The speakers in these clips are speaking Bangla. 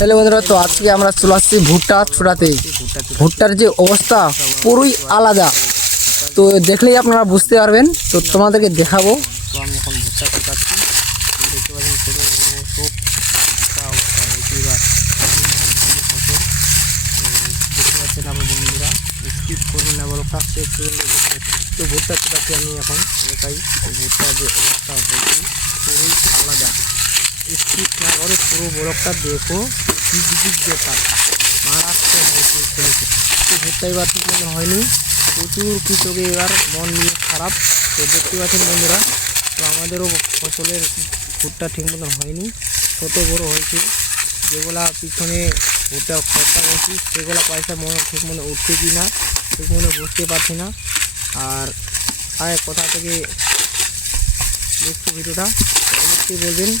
তাহলে বন্ধুরা, তো আজকে আমরা চলে আসছি ভুট্টা ছোড়াতে। ভুট্টার যে অবস্থা পুরোই আলাদা, তো দেখলেই আপনারা বুঝতে পারবেন। তো তোমাদেরকে দেখাবো। তো আমি এখন ভুট্টা শুকাচ্ছি, দেখতে পাচ্ছেন ছোটো বড়ো সব ভুট্টা অবস্থা হয়েছে। এবার ফসল দেখতে পাচ্ছেন আমার বন্ধুরা, স্কিপ করবেন না, বড় কাজ শেষ করবেন। তো ভুট্টা শুকাচ্ছি আমি এখন একাই। ভুট্টার যে অবস্থা হয়েছে পুরোই আলাদা, স্কিপ না করে পুরো বরফটা দেখো কি দিক ব্যাপার মারাত্মক হয়েছে শুনেছি। তো ভুট্টা এবার ঠিক মতন হয়নি, প্রচুর কৃষকের এবার মন নিয়ে খারাপ। তো দেখতে পাচ্ছেন বন্ধুরা, তো আমাদেরও ফসলের ভুট্টা ঠিক মতন হয়নি, ছোটো বড়ো হয়েছে। যেগুলা পিছনে ভুট্টা খরচা করছি সেগুলো পয়সা ঠিক মনে উঠছে কি না ঠিক মনে বুঝতে পারছি না। আর কোথা থেকে দেখছি ভিডিওটা অবশ্যই বলবেন,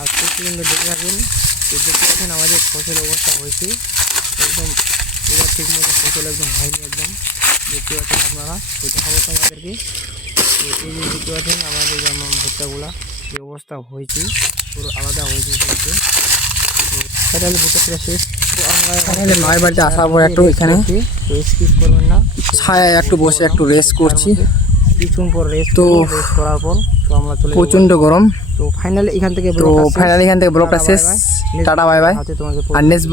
আর শেষ পর্যন্ত দেখে থাকবেন। তো দেখতে পাচ্ছেন আমাদের ফসল অবস্থা হয়েছে একদম, এবার ঠিক মতো ফসল একদম হয়নি একদম, দেখতে পাচ্ছেন আপনারা। তো দেখাবো তো আমাদেরকে। তো এই যে দেখতে পাচ্ছেন আমাদের যেমন ভুট্টাগুলা যে অবস্থা হয়েছে পুরো আলাদা হয়েছে কিন্তু। তো সেটা ভুট্টা সেটা শেষ। তো আমরা মায়ের বাড়িতে আসার পর একটু এখানে তো স্কিপ করবেন না, ছায়ায় একটু বসে একটু রেস্ট করছি। কিছুক্ষণ পর রেস্ট তো করার পর তো আমরা চলে প্রচণ্ড গরম। তো ফাইনালি এখান থেকে ব্লগটা শেষ। Tata bye bye. তোমাদের আর নেক্সট